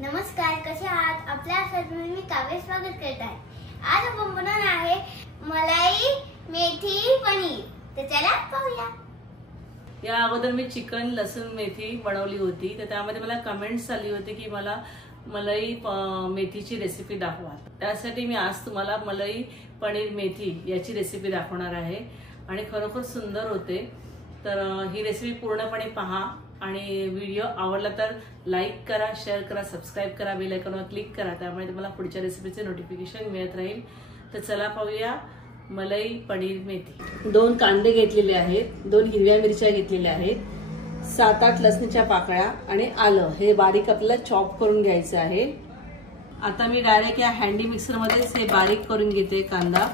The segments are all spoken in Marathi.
नमस्कार, कसे आहात? आपल्या सर्वांचे मी काव्य स्वागत करत आहे। आज आपण बनवणार आहे मलाई मेथी पनीर। तर चला पाहूया। या अगोदर मी चिकन लसूण मेथी बनवली होती, तर त्यामध्ये मला कमेंट्स आली होती की मला मलाई मेथीची रेसिपी दाखवा। त्यासाठी मी आज तुम्हाला मलाई पनीर मेथी याची रेसिपी दाखवणार आहे आणि खरोखर सुंदर होते। तर ही रेसिपी पूर्णपणे पहा आणि व्हिडिओ आवडला तर लाईक करा, शेअर करा, सबस्क्राइब करा, बेल आयकॉनवर क्लिक करा, त्यामुळे तुम्हाला पुढच्या रेसिपीचे नोटिफिकेशन मिळत राहील। तर चला पाहूया मलाई पनीर मेथी। 2 कांदे घेतलेले आहेत, 2 हिरव्या मिरच्या घेतलेल्या आहेत, 7-8 लसणीच्या पाकळ्या आणि आलं हे बारीक आपल्याला चॉप करून घ्यायचं आहे। आता मी डायरेक्ट या हँडी मिक्सर मध्येच हे बारीक करून घेते कांदा।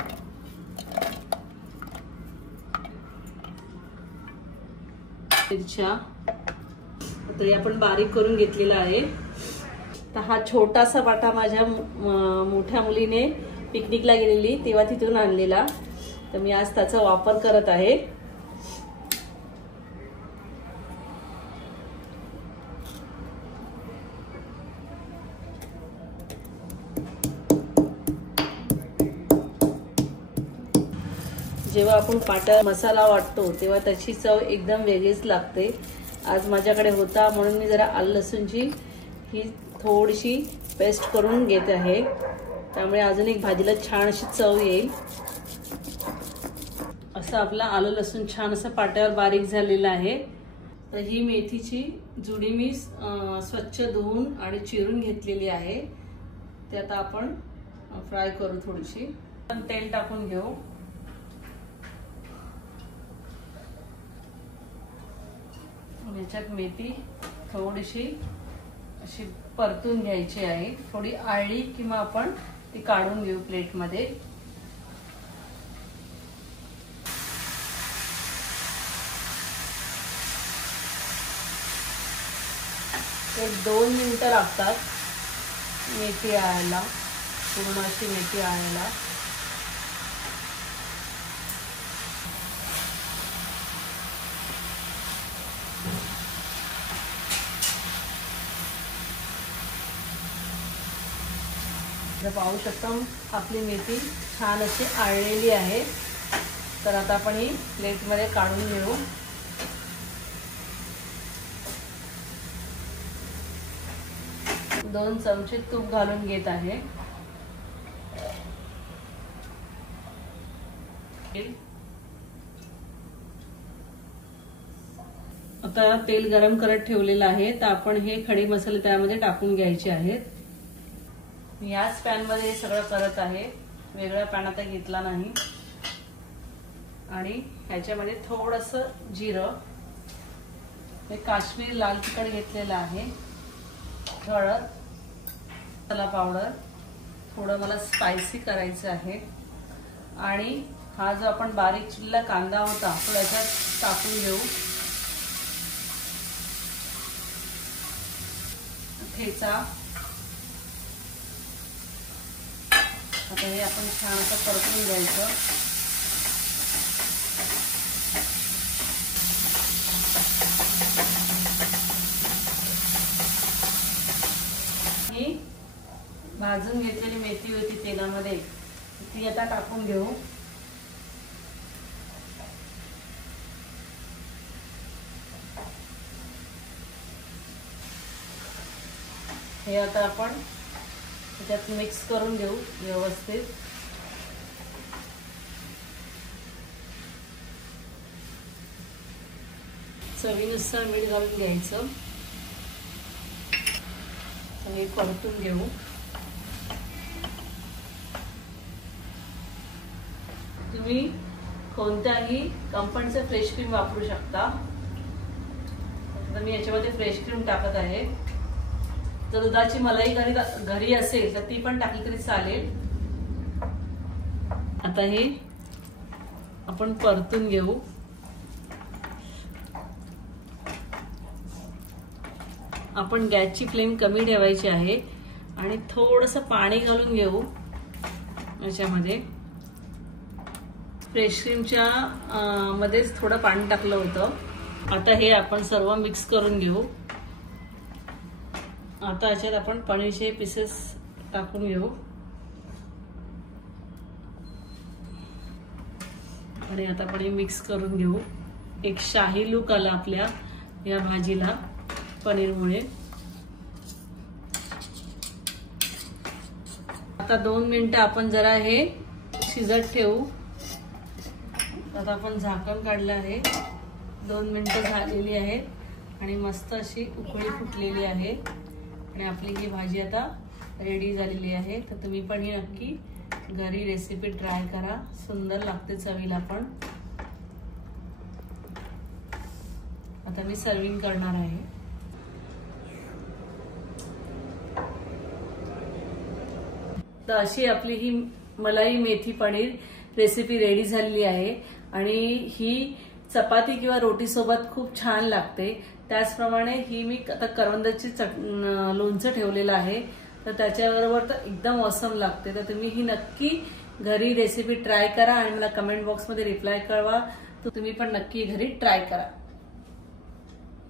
मिरच्या तर आपण बारीक करून घेतलेला आहे। तर हा छोटासा वाटा माझ्या मोठ्या मुलीने पिकनिकला गेलेली तेव्हा तिथून आणलेला, तर मी आज त्याचा वापर करत आहे। जेव्हा आपण पाटा मसाला वाटतो तेव्हा त्याची चव एकदम वेगळीच लागते। आज माझ्याकडे होता म्हणून मी जरा आलं लसूणची ही थोडीशी पेस्ट करून घेत आहे, त्यामुळे अजून एक भाजीला छान अशी चव येईल। असं आपला आलं लसूण छान असं पाट्यावर बारीक झालेला आहे। तर ही मेथीची जुडी मी स्वच्छ धुवून आणि चिरून घेतलेली आहे। ते आता आपण फ्राय करू। थोडीशी तेल टाकून घेऊ। याच्यात मेथी थोडीशी अशी परतून घ्यायची आहे, थोडी आळी किंवा आपण ती काढून घेऊ प्लेट मध्ये। एक 2 मिनिटं लागतात मेथी आळायला, पूर्ण अशी मेथी आळायला। पाहू शकता आपली मेथी छान अशी आळलेली आहे। तर आता आपण ही प्लेट मध्ये काढून घेऊ। दोन चमचे तूप घालून घेत आहे। आता तेल गरम करत ठेवलेलं आहे, तर आपण हे खडे मसाले त्यामध्ये टाकून घ्यायचे आहेत। याच पॅन मध्ये सगळं करत आहे, वेगळा पॅन आता घेतला नाही। आणि ह्याच्यामध्ये थोडंसं जिरं, हे काश्मीरी लाल तिखट घेतलेलं आहे, हळद, मसाला पावडर, थोडं मला स्पायसी करायचं आहे। आणि हा जो आपण बारीक चिरलेला कांदा होता तो याच्यात टाकून घेऊ। ठेचा आता हे आपण छान असं परतून घ्यायचं। ही भाजून घेतलेली मेथी होती तेलामध्ये, ती आता टाकून घेऊ। हे आता आपण त्याच्यात मिक्स करून घेऊ व्यवस्थित। चवीनुसार मीठ घालून घ्यायचं आणि परतून घेऊ। तुम्ही कोणत्याही कंपनीचं फ्रेश क्रीम वापरू शकता। तर मी याच्यामध्ये फ्रेश क्रीम टाकत आहे। जर दुधाची मलाई घरी असेल तर ती पण टाकली तरी चालेल। आता हे आपण परतून घेऊ। आपण गॅसची फ्लेम कमी ठेवायची आहे आणि थोडंसं पाणी घालून घेऊ याच्यामध्ये। फ्रेश क्रीमच्या मध्येच थोडं पाणी टाकलं होतं। आता हे आपण सर्व मिक्स करून घेऊ। आता याच्यात आपण पनीरचे पीसेस टाकून घेऊ आणि आता आपण मिक्स करून घेऊ. एक शाही लुक आला आपल्या या भाजीला पनीरमुळे. आता 2 मिनिटं आपण जरा हे शिजत ठेवू. आता आपण झाकण काढलं आहे. 2 मिनिटं झालेली आहेत आणि मस्त अशी उकळी फुटलेली आहे आणि आपली ही भाजी आता रेडी झालेली आहे. तर तुम्ही पण ही नक्की घरी रेसिपी ट्राय करा. सुंदर लागते चवीला पण. आता मी सर्विंग करणार आहे. तर अशी आपली ही मलाई मेथी पनीर रेसिपी रेडी झालेली आहे आणि ही चपाती किंवा रोटी सोबत खूप छान लागते. त्याचप्रमाणे ही मी आता करवंदाची लोणचं ठेवलेलं आहे तर त्याच्याबरोबर तर एकदम ऑसम लागते. तर तुम्ही ही नक्की घरी रेसिपी ट्राय करा आणि मला कमेंट बॉक्समध्ये रिप्लाय कळवा. तर तुम्ही पण नक्की घरी ट्राय करा.